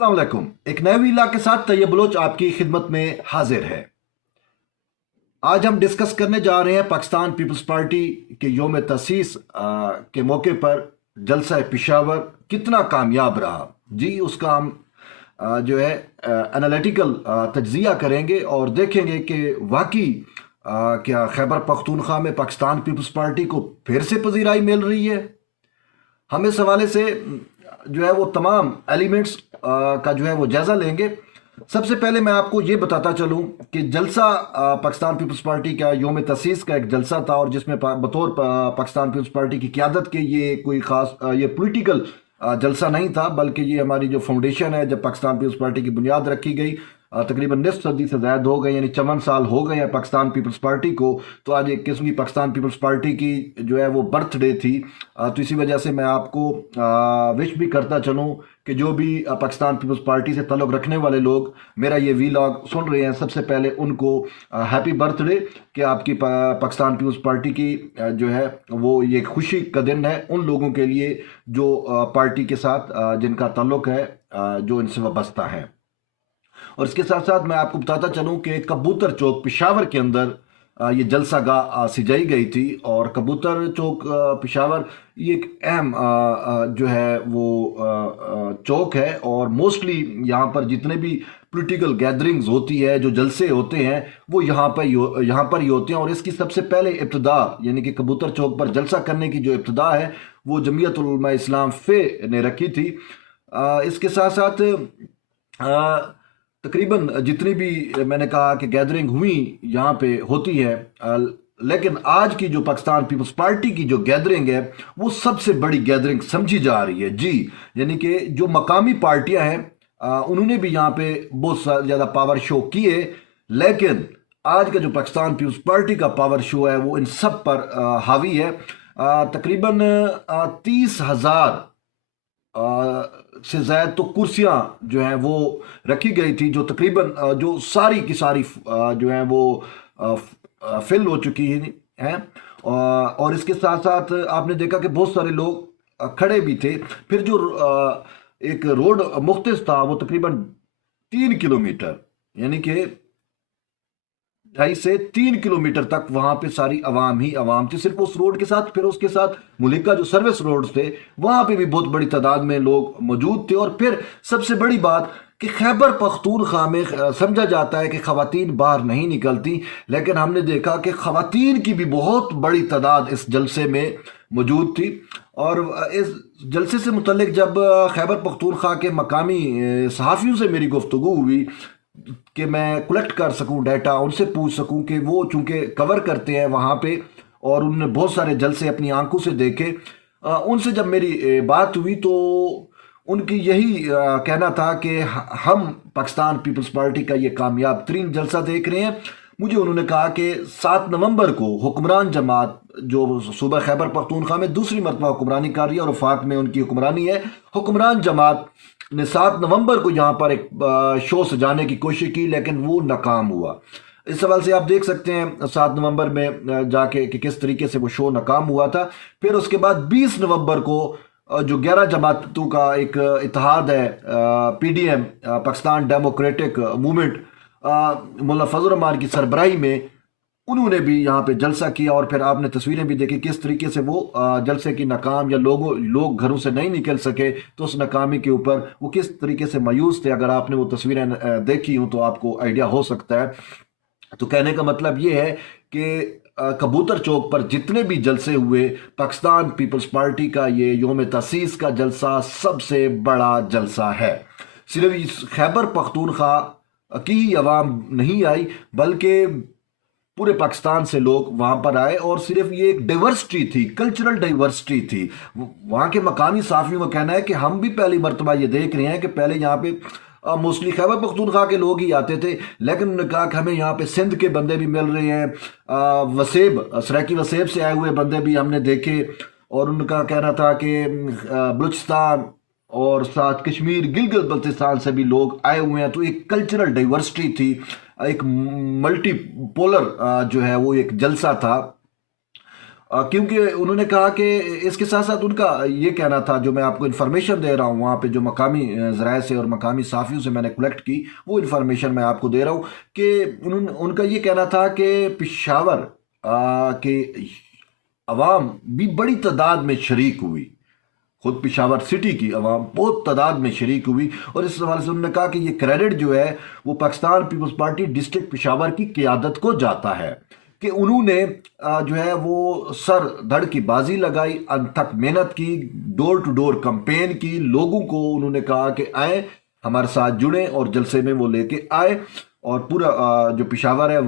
अस्सलाम वालेकुम। एक नए वीला के साथ तैयब बलोच आपकी खिदमत में हाजिर है। आज हम डिस्कस करने जा रहे हैं पाकिस्तान पीपल्स पार्टी के योम तसीस के मौके पर जलसा पेशावर कितना कामयाब रहा। जी उसका हम जो है एनालिटिकल तज्जिया करेंगे और देखेंगे कि वाकई क्या खैबर पख्तूनख्वा में पाकिस्तान पीपल्स पार्टी को फिर से पजीराई मिल रही है। हम इस हवाले से जो है वो तमाम एलिमेंट्स का जो है वो जायज़ा लेंगे। सबसे पहले मैं आपको ये बताता चलूं कि जलसा पाकिस्तान पीपल्स पार्टी का योम तसीस का एक जलसा था और जिसमें बतौर पाकिस्तान पीपल्स पार्टी की क़यादत के ये कोई ख़ास ये पॉलिटिकल जलसा नहीं था, बल्कि ये हमारी जो फाउंडेशन है, जब पाकिस्तान पीपल्स पार्टी की बुनियाद रखी गई तकरीबन निस्फ सदी से ज़्यादा हो गए, यानी 54 साल हो गए हैं पाकिस्तान पीपल्स पार्टी को। तो आज एक किस्म की पाकिस्तान पीपल्स पार्टी की जो है वो बर्थडे थी। तो इसी वजह से मैं आपको विश भी करता चलूँ कि जो भी पाकिस्तान पीपल्स पार्टी से ताल्लुक़ रखने वाले लोग मेरा ये वीलॉग सुन रहे हैं, सबसे पहले उनको हैप्पी बर्थडे कि आपकी पाकिस्तान पीपल्स पार्टी की जो है वो ये खुशी का दिन है उन लोगों के लिए जो पार्टी के साथ जिनका ताल्लुक़ है, जो इनसे वाबस्ता है। और इसके साथ साथ मैं आपको बताता चलूं कि कबूतर चौक पेशावर के अंदर ये जलसा गाह सजाई गई थी। और कबूतर चौक पेशावर ये एक अहम जो है वो चौक है और मोस्टली यहाँ पर जितने भी पॉलिटिकल गैदरिंग्स होती है, जो जलसे होते हैं, वो यहाँ पर ही होते हैं। और इसकी सबसे पहले इब्तदा यानी कि कबूतर चौक पर जलसा करने की जो इब्तदा है वो जमीयत उलमा इस्लाम फे ने रखी थी। इसके साथ साथ तकरीबन जितनी भी मैंने कहा कि गैदरिंग हुई यहाँ पे होती है, लेकिन आज की जो पाकिस्तान पीपल्स पार्टी की जो गैदरिंग है वो सबसे बड़ी गैदरिंग समझी जा रही है। जी यानी कि जो मकामी पार्टियां हैं उन्होंने भी यहाँ पे बहुत ज़्यादा पावर शो किए, लेकिन आज का जो पाकिस्तान पीपल्स पार्टी का पावर शो है वो इन सब पर हावी है। तकरीबन 30,000 से ज़्यादा तो कुर्सियां जो हैं वो रखी गई थी, जो तकरीबन जो सारी की सारी जो हैं वो फिल हो चुकी हैं। और इसके साथ साथ आपने देखा कि बहुत सारे लोग खड़े भी थे। फिर जो एक रोड मुख्तस था वो तकरीबन 3 किलोमीटर यानी कि 2.5 से 3 किलोमीटर तक वहां पे सारी अवाम ही अवाम थी, सिर्फ उस रोड के साथ। फिर उसके साथ मुलिका जो सर्विस रोड थे वहां पे भी बहुत बड़ी तादाद में लोग मौजूद थे। और फिर सबसे बड़ी बात कि खैबर पख्तूनख्वा में समझा जाता है कि ख़वातीन बाहर नहीं निकलती, लेकिन हमने देखा कि ख़वातीन की भी बहुत बड़ी तादाद इस जलसे में मौजूद थी। और इस जलसे से मुतल्लिक जब खैबर पख्तूनख्वा के मकामी सहाफ़ियों से मेरी गुफ्तगू हुई कि मैं कलेक्ट कर सकूं डाटा, उनसे पूछ सकूं कि वो चूंकि कवर करते हैं वहाँ पे और उन्होंने बहुत सारे जलसे अपनी आंखों से देखे, उनसे जब मेरी बात हुई तो उनकी यही कहना था कि हम पाकिस्तान पीपल्स पार्टी का ये कामयाब तरीन जलसा देख रहे हैं। मुझे उन्होंने कहा कि 7 नवंबर को हुक्मरान जमात जो सूबा खैबर पख्तूनख्वा में दूसरी मरतबा हुक्मरानी कर रही है और वफाक में उनकी हुक्मरानी है, हुक्मरान जमात ने 7 नवंबर को यहाँ पर एक शो सजाने की कोशिश की, लेकिन वो नाकाम हुआ। इस सवाल से आप देख सकते हैं 7 नवंबर में जाके कि किस तरीके से वो शो नाकाम हुआ था। फिर उसके बाद 20 नवंबर को जो 11 जमातों का एक इत्तेहाद है, PDM पाकिस्तान डेमोक्रेटिक मूवमेंट, मुल्ला फजल रहमान की सरबराही में, उन्होंने भी यहाँ पे जलसा किया। और फिर आपने तस्वीरें भी देखी किस तरीके से वो जलसे की नाकाम या लोग घरों से नहीं निकल सके तो उस नाकामी के ऊपर वो किस तरीके से मायूस थे। अगर आपने वो तस्वीरें देखी हों तो आपको आइडिया हो सकता है। तो कहने का मतलब ये है कि कबूतर चौक पर जितने भी जलसे हुए, पाकिस्तान पीपल्स पार्टी का ये योम तसीस का जलसा सबसे बड़ा जलसा है। सिर्फ इस खैबर पख्तूनख्वा की ही अवाम नहीं आई, बल्कि पूरे पाकिस्तान से लोग वहां पर आए। और सिर्फ ये एक डाइवर्सिटी थी, कल्चरल डाइवर्सिटी थी। वहां के मकामी साफियों का कहना है कि हम भी पहली मरतबा ये देख रहे हैं कि पहले यहाँ पे मोस्टली खैबर पख्तूनख्वा के लोग ही आते थे, लेकिन उन्होंने कहा कि हमें यहाँ पे सिंध के बंदे भी मिल रहे हैं, सराकी वसेब से आए हुए बंदे भी हमने देखे। और उनका कहना था कि बलूचिस्तान और साथ कश्मीर गिलगित बल्तिस्तान से भी लोग आए हुए हैं। तो एक कल्चरल डाइवर्सिटी थी, एक मल्टी पोलर जो है वो एक जलसा था। क्योंकि उन्होंने कहा कि इसके साथ साथ उनका ये कहना था, जो मैं आपको इन्फॉर्मेशन दे रहा हूँ वहाँ पे जो मकामी ज़राए से और मकामी साफ़ियों से मैंने कलेक्ट की, वो इन्फॉर्मेशन मैं आपको दे रहा हूँ कि उनका ये कहना था कि पेशावर के अवाम भी बड़ी तादाद में शरीक हुई। खुद पेशावर सिटी की अवाम बहुत तादाद में शरीक हुई, और इस हवाले से उन्होंने कहा कि ये क्रेडिट जो है वो पाकिस्तान पीपल्स पार्टी डिस्ट्रिक्ट पेशावर की क़यादत को जाता है कि उन्होंने जो है वो सर धड़ की बाजी लगाई, अनथक मेहनत की, डोर टू डोर कंपेन की, लोगों को उन्होंने कहा कि आए हमारे साथ जुड़ें, और जलसे में वो लेके आए, और पूरा जो पेशावर है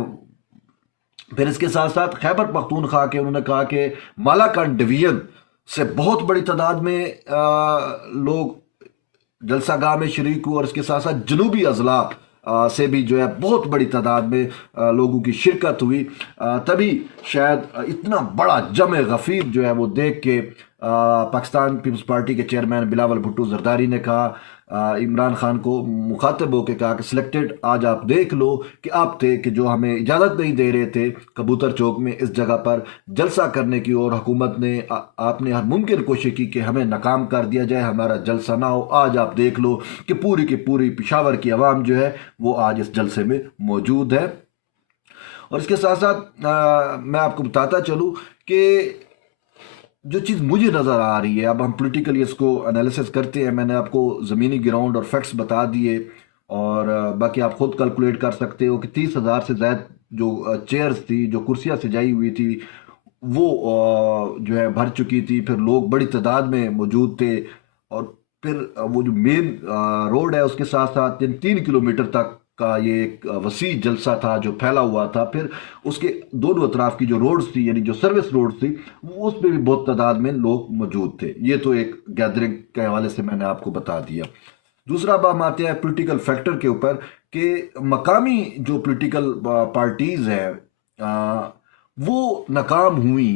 फिर इसके साथ साथ खैबर पख्तूनख्वा के उन्होंने कहा कि मालाकंड डिवीजन से बहुत बड़ी तादाद में लोग जलसा गाह में शरीक हुए, और इसके साथ साथ जनूबी अजला से भी जो है बहुत बड़ी तादाद में लोगों की शिरकत हुई। तभी शायद इतना बड़ा जम गफीर जो है वो देख के पाकिस्तान पीपल्स पार्टी के चेयरमैन बिलावल भुट्टो जरदारी ने कहा, इमरान खान को मुखातब होकर कहा कि सिलेक्टेड आज आप देख लो कि आप थे कि जो हमें इजाज़त नहीं दे रहे थे कबूतर चौक में इस जगह पर जलसा करने की, और हुकूमत ने आपने हर मुमकिन कोशिश की कि हमें नाकाम कर दिया जाए, हमारा जलसा ना हो। आज आप देख लो कि पूरी की पूरी पेशावर की आवाम जो है वो आज इस जलसे में मौजूद है। और इसके साथ साथ मैं आपको बताता चलूँ कि जो चीज़ मुझे नज़र आ रही है, अब हम पॉलिटिकली इसको एनालिसिस करते हैं, मैंने आपको ज़मीनी ग्राउंड और फैक्ट्स बता दिए, और बाकी आप खुद कैलकुलेट कर सकते हो कि 30,000 से ज़्यादा जो चेयर्स थी, जो कुर्सियाँ सजाई हुई थी, वो जो है भर चुकी थी, फिर लोग बड़ी तादाद में मौजूद थे, और फिर वो जो मेन रोड है उसके साथ साथ 3 किलोमीटर तक का ये एक वसी जलसा था जो फैला हुआ था। फिर उसके दोनों अतराफ की जो रोड्स थी, यानी जो सर्विस रोड्स थी, वो उस पर भी बहुत तादाद में लोग मौजूद थे। ये तो एक गैदरिंग के हवाले से मैंने आपको बता दिया। दूसरा अब हम आते हैं पॉलिटिकल फैक्टर के ऊपर कि मकामी जो पॉलिटिकल पार्टीज़ हैं वो नाकाम हुई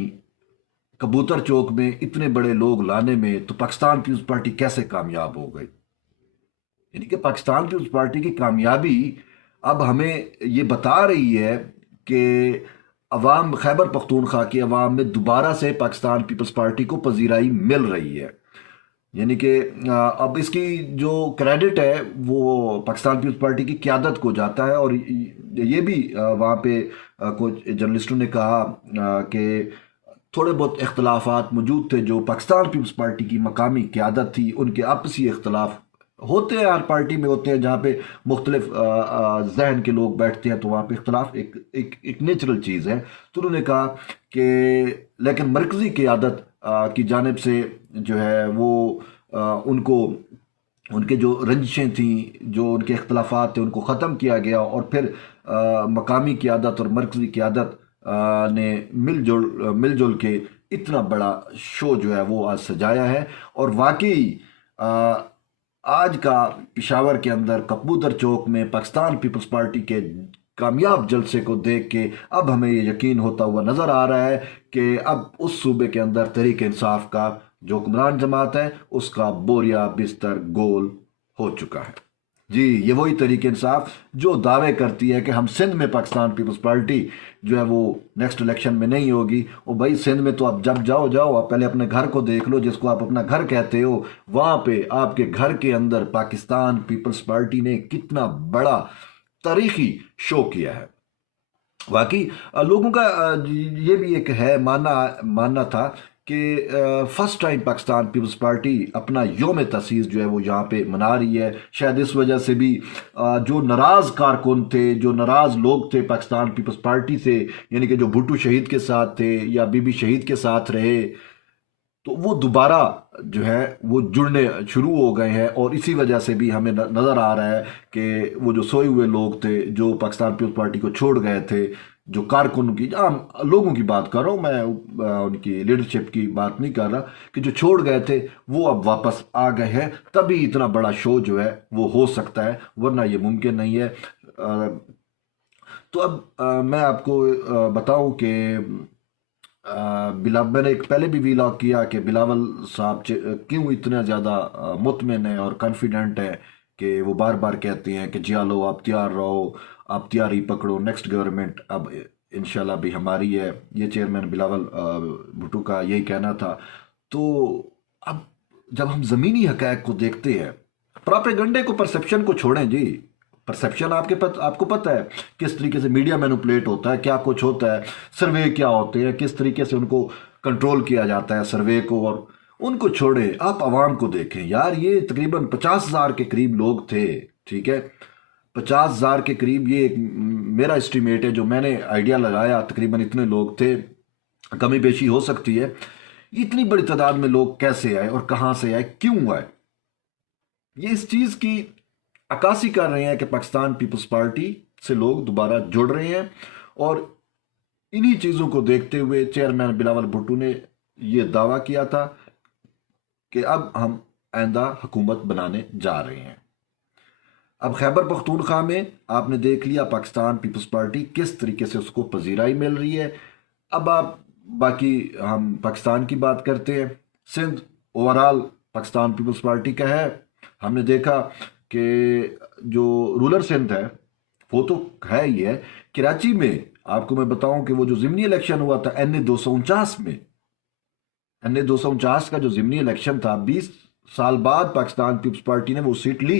कबूतर चौक में इतने बड़े लोग लाने में, तो पाकिस्तान पीपल्स पार्टी कैसे कामयाब हो गई? यानी कि पाकिस्तान पीपल्स पार्टी की कामयाबी अब हमें ये बता रही है कि अवाम खैबर पख्तूनख्वा की अवाम में दोबारा से पाकिस्तान पीपल्स पार्टी को पजीराई मिल रही है। यानी कि अब इसकी जो क्रेडिट है वो पाकिस्तान पीपल्स पार्टी की क़यादत को जाता है, और ये भी वहाँ पे कुछ जर्नलिस्टों ने कहा कि थोड़े बहुत इख्तलाफात मौजूद थे जो पाकिस्तान पीपल्स पार्टी की मकामी क़यादत थी, उनके आपसी इख्तलाफ होते हैं, हर पार्टी में होते हैं, जहाँ पे मुख्तलिफ जहन के लोग बैठते हैं तो वहाँ पे इख्तलाफ एक नेचुरल चीज़ है। तो उन्होंने कहा कि लेकिन मरकज़ी क़यादत की जानिब से जो है वो उनको उनके जो रंजिशें थी, जो उनके इख्तलाफात थे, उनको ख़त्म किया गया, और फिर मकामी क़यादत और मरकज़ी क़यादत ने मिलजुल के इतना बड़ा शो जो है वो आज सजाया है। और वाकई आज का पेशावर के अंदर कबूतर चौक में पाकिस्तान पीपल्स पार्टी के कामयाब जलसे को देख के अब हमें ये यकीन होता हुआ नज़र आ रहा है कि अब उस सूबे के अंदर तहरीक इंसाफ का जो हुक्मरान जमात है उसका बोरिया बिस्तर गोल हो चुका है। जी, ये वही तहरीक इंसाफ जो दावे करती है कि हम सिंध में पाकिस्तान पीपल्स पार्टी जो है वो नेक्स्ट इलेक्शन में नहीं होगी। और भाई सिंध में तो आप जब जाओ आप पहले अपने घर को देख लो, जिसको आप अपना घर कहते हो। वहाँ पे आपके घर के अंदर पाकिस्तान पीपल्स पार्टी ने कितना बड़ा तारीखी शो किया है। वाकई लोगों का ये भी एक है मानना था कि फर्स्ट टाइम पाकिस्तान पीपल्स पार्टी अपना योम तसीस जो है वो यहाँ पे मना रही है। शायद इस वजह से भी जो नाराज़ कारकुन थे, जो नाराज़ लोग थे पाकिस्तान पीपल्स पार्टी से, यानी कि जो भुट्टो शहीद के साथ थे या बीबी शहीद के साथ रहे, तो वो दोबारा जो है वो जुड़ने शुरू हो गए हैं। और इसी वजह से भी हमें नज़र आ रहा है कि वो जो सोए हुए लोग थे जो पाकिस्तान पीपल्स पार्टी को छोड़ गए थे, जो कारकुन की आम लोगों की बात कर रहा हूँ मैं, उनकी लीडरशिप की बात नहीं कर रहा, कि जो छोड़ गए थे वो अब वापस आ गए हैं, तभी इतना बड़ा शो जो है वो हो सकता है, वरना ये मुमकिन नहीं है। तो अब मैं आपको बताऊं कि मैंने एक पहले भी वीलॉग किया कि बिलावल साहब क्यों इतना ज़्यादा मुतमिन है और कॉन्फिडेंट है कि वो बार बार कहते हैं कि जिया लो, आप तैयार रहो, आप तैयारी पकड़ो, नेक्स्ट गवर्नमेंट अब इंशाल्लाह भी हमारी है। ये चेयरमैन बिलावल भुट्टो का यही कहना था। तो अब जब हम ज़मीनी हक़ाइक़ को देखते हैं, प्रोपेगंडे को, परसेप्शन को छोड़ें जी। परसेप्शन आपको पता है किस तरीके से मीडिया मैनिपुलेट होता है, क्या कुछ होता है, सर्वे क्या होते हैं, किस तरीके से उनको कंट्रोल किया जाता है सर्वे को। और उनको छोड़े, आप आवाम को देखें यार। ये तकरीबन 50,000 के करीब लोग थे, ठीक है, 50,000 के करीब। ये एक मेरा एस्टीमेट है, जो मैंने आइडिया लगाया, तकरीबन इतने लोग थे। कमी बेशी हो सकती है। इतनी बड़ी तादाद में लोग कैसे आए और कहाँ से आए, क्यों आए? ये इस चीज़ की अक्कासी कर रहे हैं कि पाकिस्तान पीपल्स पार्टी से लोग दोबारा जुड़ रहे हैं। और इन्हीं चीज़ों को देखते हुए चेयरमैन बिलावल भुट्टो ने यह दावा किया था कि अब हम आइंदा हुकूमत बनाने जा रहे हैं। अब खैबर पख्तूनख्वा में आपने देख लिया पाकिस्तान पीपल्स पार्टी किस तरीके से उसको पजीराई मिल रही है। अब आप बाकी हम पाकिस्तान की बात करते हैं। सिंध ओवरऑल पाकिस्तान पीपल्स पार्टी का है। हमने देखा कि जो रूलर सिंध है वो तो है ही है। कराची में आपको मैं बताऊं कि वो जो ज़िमनी इलेक्शन हुआ था NA 249 में, NA 249 का जो ज़िमनी इलेक्शन था, 20 साल बाद पाकिस्तान पीपल्स पार्टी ने वो सीट ली।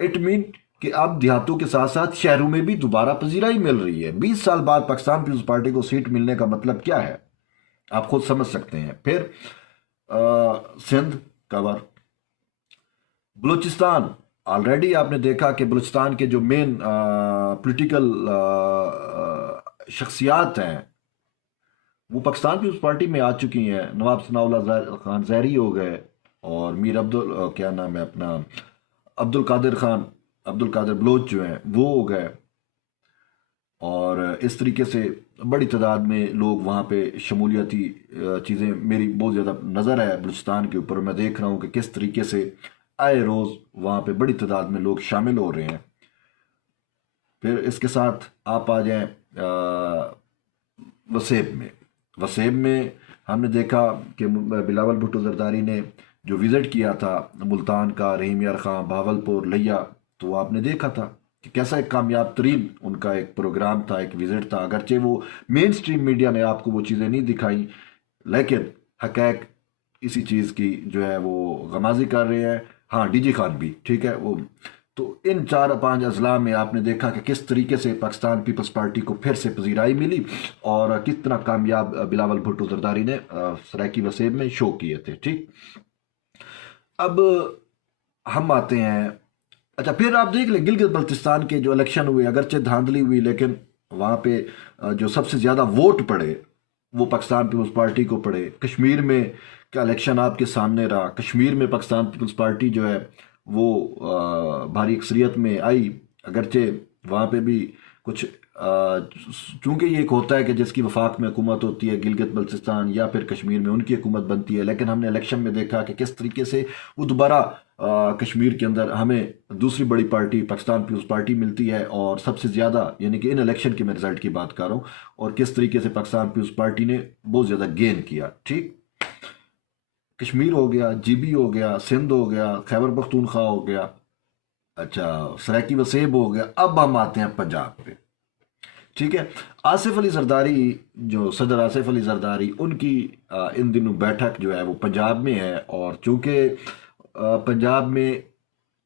इट मीन कि अब देहातों के साथ साथ शहरों में भी दोबारा पजीराई मिल रही है। 20 साल बाद पाकिस्तान पीपल्स पार्टी को सीट मिलने का मतलब क्या है, आप खुद समझ सकते हैं। फिर सिंध कवर, बलूचिस्तान, ऑलरेडी आपने देखा कि बलूचिस्तान के जो मेन पॉलिटिकल शख्सियात हैं वो पाकिस्तान पीपल्स पार्टी में आ चुकी हैं। नवाब सनाउल्लाह खान जहरी हो गए, और मीर अब्दुल क्या नाम है अपना, अब्दुल कादिर खान, अब्दुल कादिर बलोच जो हैं वो हो गए। और इस तरीके से बड़ी तादाद में लोग वहाँ पे शमूलियती चीज़ें मेरी बहुत ज़्यादा नज़र है बलूचिस्तान के ऊपर। मैं देख रहा हूँ कि किस तरीके से आए रोज़ वहाँ पे बड़ी तादाद में लोग शामिल हो रहे हैं। फिर इसके साथ आप आ जाएं वसेब में। वसेब में हमने देखा कि बिलावल भुट्टो जरदारी ने जो विज़िट किया था मुल्तान का, रहीम यार खां, भावलपुर, लिया, तो आपने देखा था कि कैसा एक कामयाब तरीन उनका एक प्रोग्राम था, एक विज़िट था। अगरचे वो मेन स्ट्रीम मीडिया ने आपको वो चीज़ें नहीं दिखाई, लेकिन हक़ैक़ इसी चीज़ की जो है वो गमाजी कर रहे हैं। हाँ, डीजी खान भी ठीक है वो। तो इन 4-5 अजला में आपने देखा कि किस तरीके से पाकिस्तान पीपल्स पार्टी को फिर से पजीराई मिली और कितना कामयाब बिलावल भुट्टो जरदारी ने सरायकी वसेब में शो किए थे। ठीक, अब हम आते हैं, अच्छा फिर आप देख लें गिलगित बल्तिस्तान के जो इलेक्शन हुए, अगरचे धांधली हुई, लेकिन वहाँ पे जो सबसे ज़्यादा वोट पड़े वो पाकिस्तान पीपल्स पार्टी को पड़े। कश्मीर में का इलेक्शन आपके सामने रहा। कश्मीर में पाकिस्तान पीपल्स पार्टी जो है वो भारी अक्सरियत में आई, अगरचे वहाँ पे भी कुछ चूंकि ये एक होता है कि जिसकी वफाक में हुकूमत होती है, गिलगित बल्तिस्तान या फिर कश्मीर में उनकी हुकूमत बनती है। लेकिन हमने इलेक्शन में देखा कि किस तरीके से वो दोबारा कश्मीर के अंदर हमें दूसरी बड़ी पार्टी पाकिस्तान पीपल्स पार्टी मिलती है, और सबसे ज़्यादा, यानी कि इन इलेक्शन के मैं रिजल्ट की बात कर रहा हूँ, और किस तरीके से पाकिस्तान पीपल्स पार्टी ने बहुत ज़्यादा गेन किया। ठीक, कश्मीर हो गया, GB हो गया, सिंध हो गया, खैबर पख्तूनख्वा हो गया, अच्छा सरायकी वसेब हो गया। अब हम आते हैं पंजाब पे। ठीक है, आसिफ अली जरदारी, जो सदर आसिफ अली जरदारी, उनकी इन दिनों बैठक जो है वो पंजाब में है। और चूंकि पंजाब में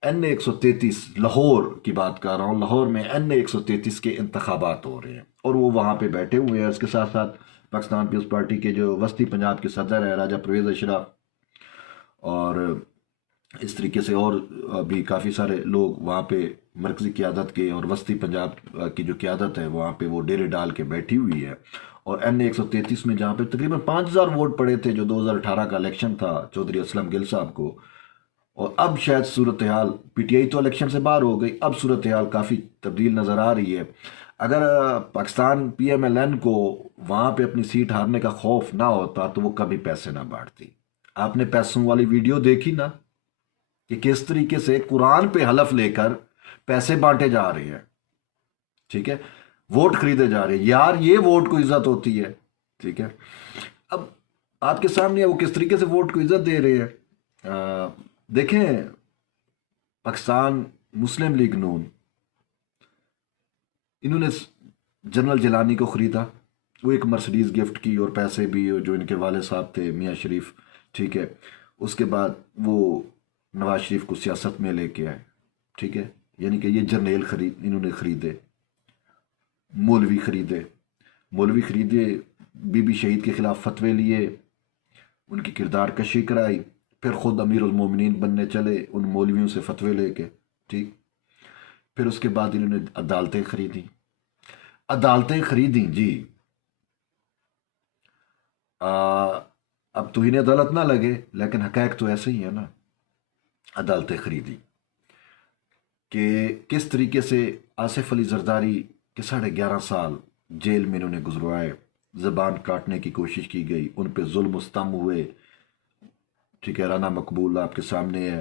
NA 133, लाहौर की बात कर रहा हूँ, लाहौर में NA 133 के इंतखाबात हो रहे हैं और वो वहाँ पे बैठे हुए हैं। उसके साथ साथ पाकिस्तान पीपल्स पार्टी के जो वस्ती पंजाब के सदर है राजा परवेज़ अशरफ, और इस तरीके से और भी काफ़ी सारे लोग वहाँ पे मरकज़ी क़यादत के और वस्ती पंजाब की जो क़यादत है वहाँ पे वो डेरे डाल के बैठी हुई है। और NA 133 में जहाँ पे तकरीबन 5,000 वोट पड़े थे जो 2018 का इलेक्शन था चौधरी असलम गिल साहब को, और अब शायद सूरत हाल, PTI तो इलेक्शन से बाहर हो गई, अब सूरत हाल काफ़ी तब्दील नज़र आ रही है। अगर पाकिस्तान PMLN को वहाँ पे अपनी सीट हारने का खौफ ना होता तो वो कभी पैसे ना बांटती। आपने पैसों वाली वीडियो देखी ना कि किस तरीके से कुरान पे हलफ लेकर पैसे बांटे जा रहे हैं। ठीक है, वोट खरीदे जा रहे हैं यार, ये वोट को इज्जत होती है। ठीक है, अब आपके सामने वो किस तरीके से वोट को इज्जत दे रहे हैं। देखें, पाकिस्तान मुस्लिम लीग नून, इन्होंने जनरल जिलानी को ख़रीदा, वो एक मर्सिडीज़ गिफ्ट की और पैसे भी जो इनके वाले साहब थे मियाँ शरीफ, ठीक है। उसके बाद वो नवाज शरीफ को सियासत में लेके आए, ठीक है। यानी कि ये जर्नेल इन्होंने ख़रीदे, मौलवी ख़रीदे, मौलवी ख़रीदे, बीबी शहीद के ख़िलाफ़ फतवे लिए, उनकी किरदार कशी कराई, फिर ख़ुद अमीर उल मोमिनीन बनने चले उन मौलवियों से फतवे लेके, ठीक। फिर उसके बाद इन्होंने अदालतें खरीदी, अदालतें खरीदी जी। अब तो इन्हें अदालत ना लगे, लेकिन हक़ाइक़ तो ऐसे ही है ना। अदालतें खरीदी कि किस तरीके से आसिफ अली जरदारी के 11.5 साल जेल में इन्होंने गुजरवाए, ज़बान काटने की कोशिश की गई, उन पे जुल्म स्तम हुए, ठीक है। राना मकबूल आपके सामने है,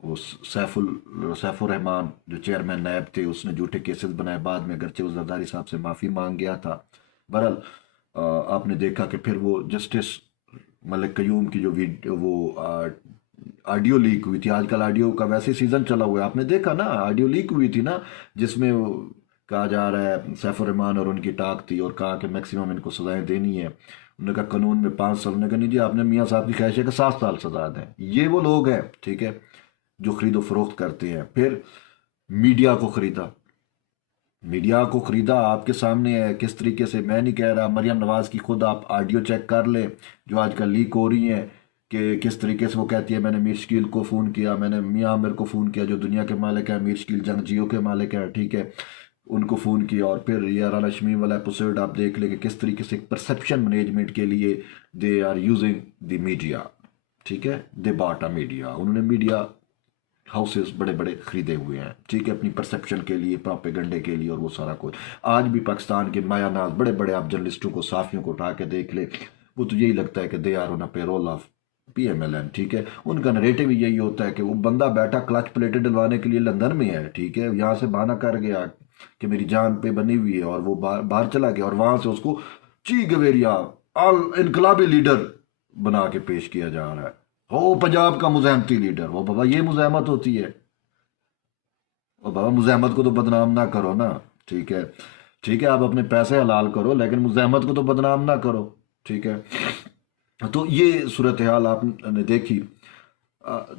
वो सैफुर रहमान जो चेयरमैन नायब थे, उसने झूठे केसेस बनाए, बाद में अगरचे वो जरदारी साहब से माफ़ी मांग गया था। बहरहाल आपने देखा कि फिर वो जस्टिस मलिक कयूम की जो वीडियो वो ऑडियो लीक हुई थी, आजकल ऑडियो का वैसे सीज़न चला हुआ है, आपने देखा ना, ऑडियो लीक हुई थी ना, जिसमें कहा जा रहा है सैफुर रहमान और उनकी टाक थी और कहा कि मैक्सिमम इनको सज़ाएं देनी है। उन्होंने कहा कानून में 5 साल, उन्होंने कहा नहीं जी, आपने मियाँ साहब की ख्वाहिश है कि 7 साल सजा दें। ये वो लोग हैं, ठीक है, जो खरीदो फरोख्त करते हैं। फिर मीडिया को खरीदा, मीडिया को खरीदा आपके सामने है किस तरीके से। मैं नहीं कह रहा, मरियम नवाज़ की खुद आप ऑडियो चेक कर लें जो आजकल लीक हो रही हैं, कि किस तरीके से वो कहती है मैंने मीर शकील को फ़ोन किया, मैंने मियाँ आमिर को फ़ोन किया जो दुनिया के मालिक है, मीर शकील जंग जियो के मालिक है, ठीक है, उनको फ़ोन किया। और फिर ये राना शमीम वाला एपिसोड आप देख लें कि किस तरीके से परसेप्शन मैनेजमेंट के लिए they are using the media, ठीक है, दे बाटा मीडिया। उन्होंने मीडिया हाउसेस बड़े बड़े खरीदे हुए हैं, ठीक है, अपनी परसेप्शन के लिए, प्रोपेगेंडे के लिए और वो सारा कुछ। आज भी पाकिस्तान के मायानाज बड़े बड़े आप जर्नलिस्टों को, साफ़ियों को उठा के देख ले, वो तो यही लगता है कि they are on a payroll of PMLN, ठीक है। उनका नरेटिव यही होता है कि वो बंदा बैठा क्लच प्लेटें डलवाने के लिए लंदन में है, ठीक है, यहाँ से बहाना कर गया कि मेरी जान पे बनी हुई है, और वो बाहर चला गया और वहाँ से उसको ची गवेरिया ऑल इनकलाबी लीडर बना के पेश किया जा रहा है। हो पंजाब का मुज़ाहमती लीडर, वो बाबा ये मुज़ाहमत होती है, और बाबा मुज़ाहमत को तो बदनाम ना करो ना, ठीक है, ठीक है, आप अपने पैसे हलाल करो लेकिन मुज़ाहमत को तो बदनाम ना करो, ठीक है। तो ये सूरत हाल आपने देखी।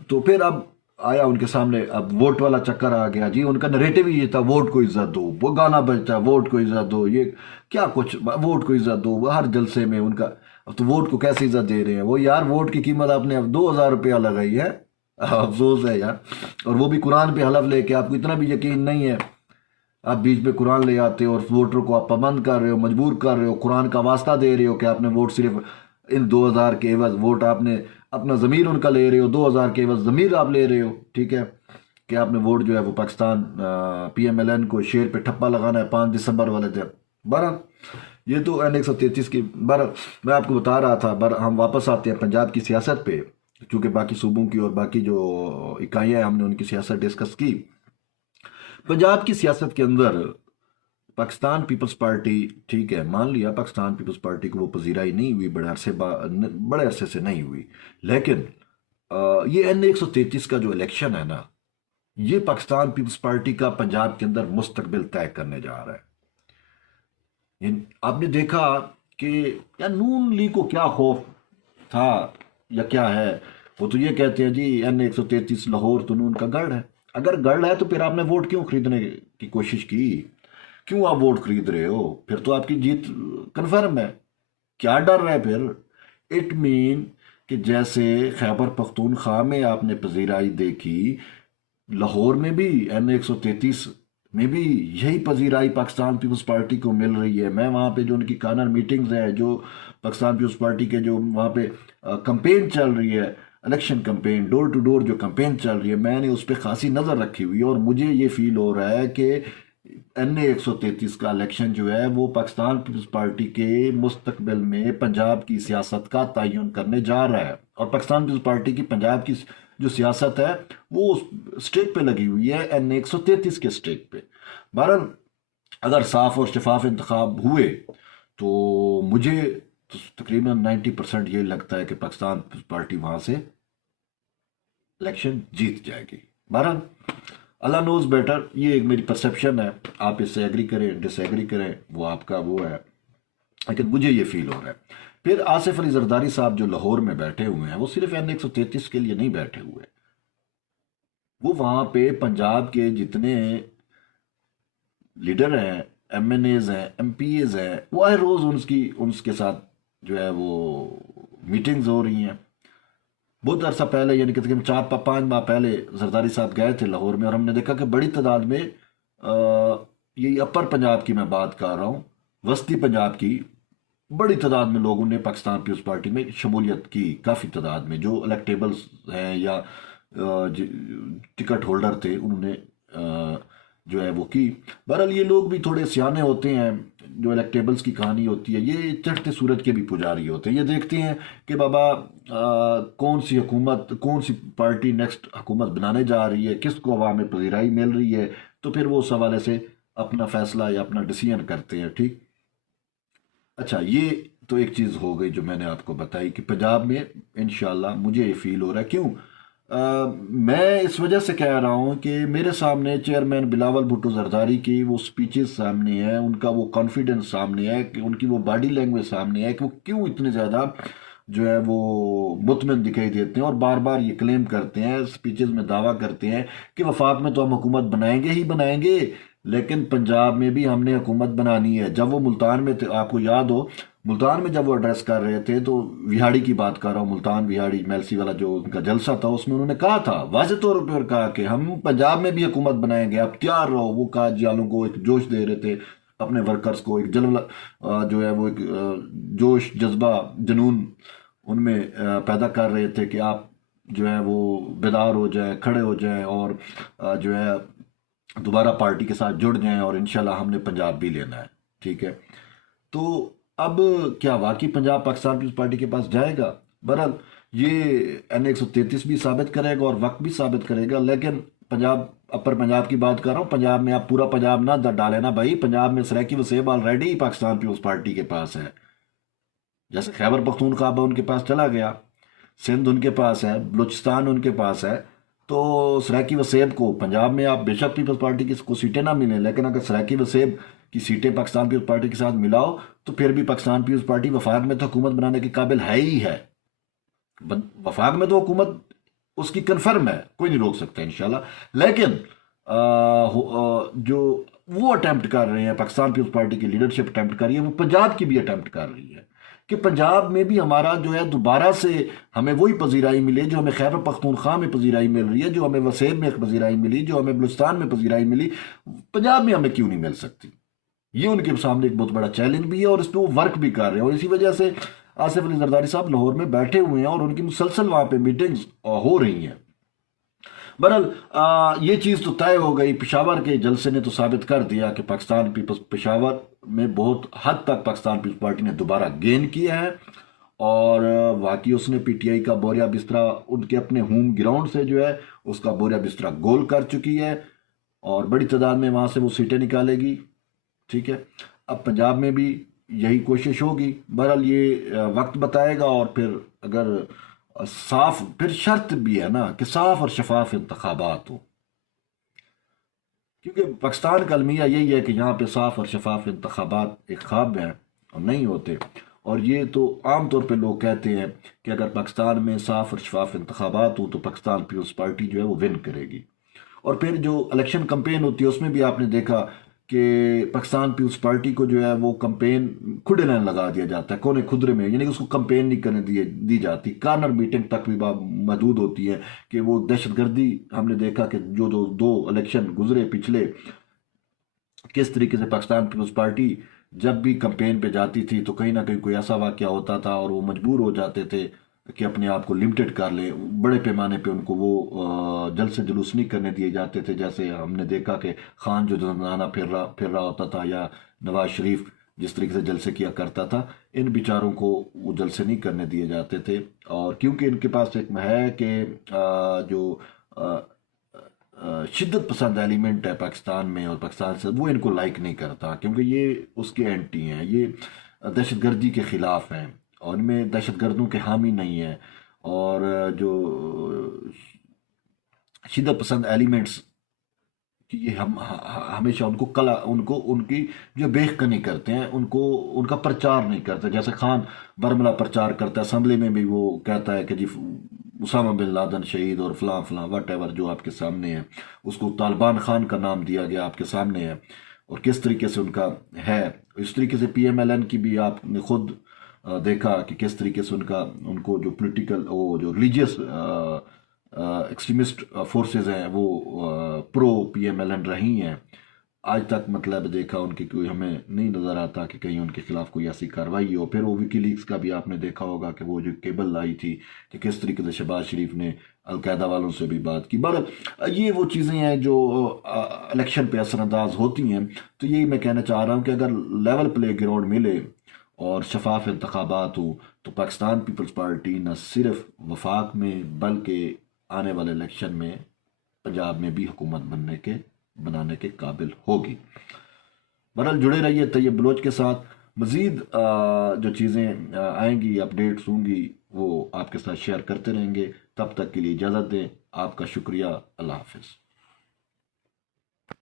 तो फिर अब आया उनके सामने, अब वोट वाला चक्कर आ गया जी। उनका नरेटिव ही ये था, वोट को इज्जत दो, वो गाना बजता है वोट को इज्जत दो, ये क्या कुछ वोट को इज्जत दो, हर जलसे में उनका। अब तो वोट को कैसे इज्जत दे रहे हैं वो, यार वोट की कीमत आपने अब 2,000 रुपया लगाई है, अफसोस है यार। और वो भी कुरान पे हलफ लेके, आपको इतना भी यकीन नहीं है, आप बीच में कुरान ले आते हो और वोटर को आप पाबंद कर रहे हो, मजबूर कर रहे हो, कुरान का वास्ता दे रहे हो कि आपने वोट सिर्फ इन 2,000 के एवज, वोट आपने अपना ज़मीर उनका ले रहे हो, 2,000 के एवज ज़मीर आप ले रहे हो, ठीक है, कि आपने वोट जो है वो पाकिस्तान PMLN को शेर पे ठप्पा लगाना है 5 दिसंबर वाले दिन। बहरहाल ये तो N 133 की। बहरहाल मैं आपको बता रहा था, हम वापस आते हैं पंजाब की सियासत पे, क्योंकि बाकी सूबों की और बाकी जो इकाइयाँ हमने उनकी सियासत डिस्कस की। पंजाब की सियासत के अंदर पाकिस्तान पीपल्स पार्टी, ठीक है, मान लिया पाकिस्तान पीपल्स पार्टी को वो पजीराई नहीं हुई, बड़े अरसे से नहीं हुई, लेकिन ये N 133 का जो इलेक्शन है ना, ये पाकिस्तान पीपल्स पार्टी का पंजाब के अंदर मुस्तकबिल तय करने जा रहा है। आपने देखा कि यार नून लीग को क्या खौफ था या क्या है, वो तो ये कहते हैं जी N 133 लाहौर तो नून का गढ़ है। अगर गढ़ है तो फिर आपने वोट क्यों खरीदने की कोशिश की, क्यों आप वोट खरीद रहे हो, फिर तो आपकी जीत कन्फर्म है, क्या डर है फिर। इट मीन कि जैसे खैबर पख्तूनख्वा में आपने पजीराई देखी, लाहौर में भी N 133 में भी यही पजीराई पाकिस्तान पीपल्स पार्टी को मिल रही है। मैं वहाँ पे जो उनकी कॉर्नर मीटिंग्स है, जो पाकिस्तान पीपल्स पार्टी के जो वहाँ पे कंपेन चल रही है, election campaign, door to door जो कंपेन चल रही है, मैंने उस पर खासी नज़र रखी हुई है और मुझे ये फील हो रहा है कि N 133 का इलेक्शन जो है वो पाकिस्तान पीपल्स पार्टी के मुस्तकबिल में पंजाब की सियासत का तयन करने जा रहा है। और पाकिस्तान पीपल्स पार्टी की पंजाब की जो सियासत है वो उस स्टेक पे लगी हुई है, N 133 के स्टेक पे। बहरहाल अगर साफ और शफाफ इंतखाब हुए तो मुझे तो तकरीबन 90% ये लगता है कि पाकिस्तान पीपल्स पार्टी वहाँ से इलेक्शन जीत जाएगी। बहरहाल अल्लाह नोज बेटर, ये एक मेरी परसेप्शन है, आप इससे एग्री करें डिसएग्री करें, वो आपका वो है, लेकिन मुझे ये फील हो रहा है। फिर आसिफ अली जरदारी साहब जो लाहौर में बैठे हुए हैं, वो सिर्फ N 133 के लिए नहीं बैठे हुए, वो वहां पे पंजाब के जितने लीडर हैं, MNAs हैं, MPAs हैं, वो हर रोज उनके साथ जो है वो मीटिंग्स हो रही हैं। बहुत अरसा पहले, यानी कि तकरीबन 4-5 माह पहले जरदारी साहब गए थे लाहौर में, और हमने देखा कि बड़ी तादाद में ये अपर पंजाब की मैं बात कर रहा हूँ, वस्ती पंजाब की बड़ी तादाद में लोगों ने पाकिस्तान पीपल्स पार्टी में शमूलियत की, काफ़ी तादाद में जो इलेक्टेबल्स हैं या टिकट होल्डर थे, उन्होंने जो है वो की। बहरहाल ये लोग भी थोड़े सियाने होते हैं, जो इलेक्टेबल्स की कहानी होती है, ये चढ़ते सूरज के भी पुजारी होते हैं। ये देखते हैं कि बाबा कौन सी हुकूमत, कौन सी पार्टी नेक्स्ट हुकूमत बनाने जा रही है, किसको अवाम में पजीराई मिल रही है, तो फिर वो उस हवाले से अपना फैसला या अपना डिसीजन करते हैं। ठीक, अच्छा, ये तो एक चीज़ हो गई जो मैंने आपको बताई कि पंजाब में इंशाल्लाह मुझे ये फील हो रहा है। क्यों? मैं इस वजह से कह रहा हूँ कि मेरे सामने चेयरमैन बिलावल भुट्टो जरदारी की वो स्पीचेस सामने है, उनका वो कॉन्फिडेंस सामने है, कि उनकी वो बॉडी लैंग्वेज सामने है कि वो क्यों इतने ज़्यादा जो है वो मुतमिन दिखाई देते हैं, और बार बार ये क्लेम करते हैं, स्पीचेस में दावा करते हैं कि वफाक में तो हम हुकूमत बनाएंगे ही बनाएंगे, लेकिन पंजाब में भी हमने हुकूमत बनानी है। जब वो मुल्तान में थे, आपको याद हो, मुल्तान में जब वो एड्रेस कर रहे थे, तो विहाड़ी की बात कर रहा हूँ, मुल्तान विहाड़ी मेलसी वाला जो उनका जलसा था, उसमें उन्होंने कहा था, वाज़ेह तौर पर कहा कि हम पंजाब में भी हुकूमत बनाएंगे, आप तैयार रहो। वो काजियालों को एक जोश दे रहे थे, अपने वर्कर्स को एक जलवा जो है वो एक जोश, जज्बा, जुनून उनमें पैदा कर रहे थे कि आप जो है वो बेदार हो जाए, खड़े हो जाए, और जो है दोबारा पार्टी के साथ जुड़ जाएं, और इंशाल्लाह हमने पंजाब भी लेना है। ठीक है, तो अब क्या वाकई पंजाब पाकिस्तान पीपल्स पार्टी के पास जाएगा? बहरहाल ये N 133 भी साबित करेगा और वक्त भी साबित करेगा, लेकिन पंजाब, अपर पंजाब की बात कर रहा हूँ, पंजाब में आप पूरा पंजाब ना डाले ना भाई, पंजाब में सराकी वसेब ऑलरेडी पाकिस्तान पीपल्स पार्टी के पास है। जैसे खैबर पख्तूनख्वा उनके पास चला गया, सिंध उनके पास है, बलूचिस्तान उनके पास है, तो सराकी वसेब को पंजाब में आप बेशक पीपल्स पार्टी की को सीटें ना मिलें, लेकिन अगर सराकी वसेब की सीटें पाकिस्तान पीपल्स पार्टी के साथ मिलाओ, तो फिर भी पाकिस्तान पीपल्स पार्टी वफाक में तो हुकूमत बनाने के काबिल है ही है। वफाक में तो हुकूमत उसकी कन्फर्म है, कोई नहीं रोक सकता इंशाल्लाह। लेकिन जो वो अटेम्प्ट कर रहे हैं, पाकिस्तान पीपल्स पार्टी की लीडरशिप अटेम्प्ट कर रही है, वो पंजाब की भी अटेम्प्ट कर रही है कि पंजाब में भी हमारा जो है दोबारा से हमें वही पजीराई मिले जो हमें खैबर पख्तूनख्वा में पजीराई मिल रही है, जो हमें वसेब में पजीराई मिली, जो हमें बलूचिस्तान में पजीराई मिली, पंजाब में हमें क्यों नहीं मिल सकती। ये उनके सामने एक बहुत बड़ा चैलेंज भी है, और इस पर वो वर्क भी कर रहे हैं, और इसी वजह से आसिफ अली जरदारी साहब लाहौर में बैठे हुए हैं, और उनकी मुसलसल वहाँ पे मीटिंग्स हो रही हैं। बहरहाल ये चीज़ तो तय हो गई, पेशावर के जलसे ने तो साबित कर दिया कि पाकिस्तान पीपल्स, पेशावर में बहुत हद तक पाकिस्तान पीपल्स पार्टी ने दोबारा गेन किया है, और वाकई उसने PTI का बोरिया बिस्तरा उनके अपने होम ग्राउंड से जो है उसका बोरिया बिस्तरा गोल कर चुकी है, और बड़ी तादाद में वहाँ से वो सीटें निकालेगी। ठीक है, अब पंजाब में भी यही कोशिश होगी। बहरहाल ये वक्त बताएगा, और फिर अगर साफ, फिर शर्त भी है ना कि साफ और शफाफ इंतखाबात हो, क्योंकि पाकिस्तान का अलमिया यही है कि यहाँ पे साफ और शफाफ इंतखाबात एक ख्वाब हैं और नहीं होते। और ये तो आम तौर पे लोग कहते हैं कि अगर पाकिस्तान में साफ और शफाफ इंतखाबात हो तो पाकिस्तान पीपल्स पार्टी जो है वो विन करेगी। और फिर जो इलेक्शन कंपेन होती है उसमें भी आपने देखा कि पाकिस्तान पीपल्स पार्टी को जो है वो कंपेन खुले लाइन लगा दिया जाता है, कोने खुदरे में, यानी कि उसको कंपेन नहीं करने दी जाती, कार्नर मीटिंग तक भी महदूद होती है। कि वो दहशतगर्दी हमने देखा कि जो दो इलेक्शन गुजरे पिछले, किस तरीके से पाकिस्तान पीपल्स पार्टी जब भी कंपेन पे जाती थी तो कहीं ना कहीं कोई ऐसा वाक़या होता था, और वो मजबूर हो जाते थे कि अपने आप को लिमिटेड कर ले, बड़े पैमाने पे उनको वो जल्द से जुलूस नहीं करने दिए जाते थे। जैसे हमने देखा कि खान जो जनाना फिर रहा होता था, या नवाज शरीफ जिस तरीके से जलसे किया करता था, इन बेचारों को वो जलसे नहीं करने दिए जाते थे। और क्योंकि इनके पास एक है कि जो शिद्दत पसंद एलिमेंट है पाकिस्तान में, और पाकिस्तान से वो इनको लाइक नहीं करता, क्योंकि ये उसके एंटी हैं, ये दहशतगर्दी के ख़िलाफ़ हैं, और इनमें दहशतगर्दों के हामी नहीं है। और जो शिद्दत पसंद एलिमेंट्स कि ये हम हमेशा उनको कला उनको उनकी जो बेखनी करते हैं, उनको उनका प्रचार नहीं करते। जैसे खान बरमला प्रचार करता है, असम्बली में भी वो कहता है कि जी उसामा बिन लादेन शहीद और फलां फलां वट एवर जो आपके सामने है, उसको तालिबान खान का नाम दिया गया, आपके सामने है। और किस तरीके से उनका है, इस तरीके से PMLN की भी आपने खुद देखा कि किस तरीके से उनको जो पॉलिटिकल वो जो रिलीजियस एक्सट्रीमिस्ट फोर्सेस हैं वो प्रो PMLN रही हैं आज तक। मतलब देखा उनकी कोई हमें नहीं नज़र आता कि कहीं उनके खिलाफ कोई ऐसी कार्रवाई हो। फिर वो विकीलीक्स का भी आपने देखा होगा कि वो जो केबल लाई थी कि किस तरीके से शहबाज शरीफ ने अलकायदा वालों से भी बात की। बहरहाल ये वो चीज़ें हैं जो इलेक्शन पे असरअंदाज होती हैं। तो यही मैं कहना चाह रहा हूँ कि अगर लेवल प्ले ग्राउंड मिले और शफाफ इंतखाबात हो तो पाकिस्तान पीपल्स पार्टी न सिर्फ वफाक में बल्कि आने वाले इलेक्शन में पंजाब में भी हुकूमत बनाने के काबिल होगी। बहरहाल जुड़े रहिए तैयब बलोच के साथ। मज़ीद जो चीज़ें आएंगी, अपडेट्स होंगी, वो आपके साथ शेयर करते रहेंगे। तब तक के लिए इजाज़त दें। आपका शुक्रिया। अल्लाह हाफिज़।